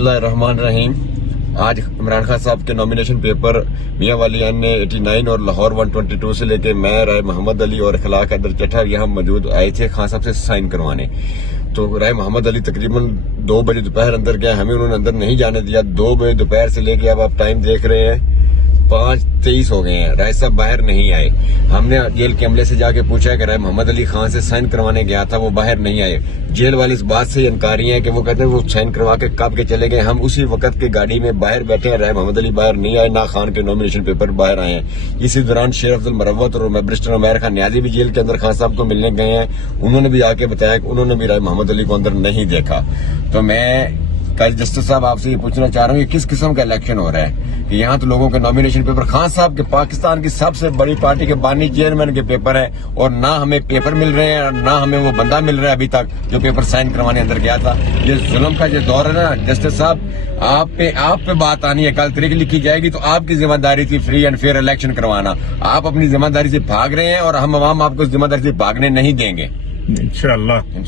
बिस्मिल्लाहिर्रहमानिर्रहीम। आज इमरान खान साहब के नॉमिनेशन पेपर मियां वालियान ने 89 और लाहौर 122 से लेके मैं राय मोहम्मद अली और इखलाक हैदर चट्टा यहाँ मौजूद आए थे खान साहब से साइन करवाने। तो राय मोहम्मद अली तकरीबन 2 बजे दोपहर अंदर गया, हमें उन्होंने अंदर नहीं जाने दिया। 2 बजे दोपहर से लेके अब आप टाइम देख रहे हैं 5:23 हो गए हैं, राय साहब बाहर नहीं आए। हमने जेल के अमले से जाके पूछा कि राय मोहम्मद अली खान से साइन करवाने गया था, वो बाहर नहीं आए। जेल वाले इस बात से इनकारी हैं कि वो कहते हैं वो साइन करवा के कब के चले गए। हम उसी वक्त की गाड़ी में बाहर बैठे हैं, राय मोहम्मद अली बाहर नहीं आए, ना खान के नॉमिनेशन पेपर बाहर आए हैं। इसी दौरान शेर अब्दुल मरवत और बैरिस्टर उमैर खान न्याजी भी जेल के अंदर खान साहब को मिलने गए हैं। उन्होंने भी आके बताया कि उन्होंने भी राय मोहम्मद अली को अंदर नहीं देखा। तो मैं कल जस्टिस साहब आपसे ये पूछना चाह रहा हूँ कि किस किस्म का इलेक्शन हो रहा है कि यहाँ तो लोगों के नॉमिनेशन पेपर खान साहब के पाकिस्तान की सबसे बड़ी पार्टी के बानी चेयरमैन के पेपर है और ना हमें पेपर मिल रहे हैं और ना हमें वो बंदा मिल रहा है अभी तक जो पेपर साइन करवाने अंदर गया था। ये जुल्म का जो दौर है ना जस्टिस साहब, आप पे बात आनी है, कल तारीख लिखी जाएगी तो आपकी जिम्मेदारी थी फ्री एंड फेयर इलेक्शन करवाना। आप अपनी जिम्मेदारी से भाग रहे हैं और हम आवाम आपको जिम्मेदारी से भागने नहीं देंगे। इंशाअल्लाह।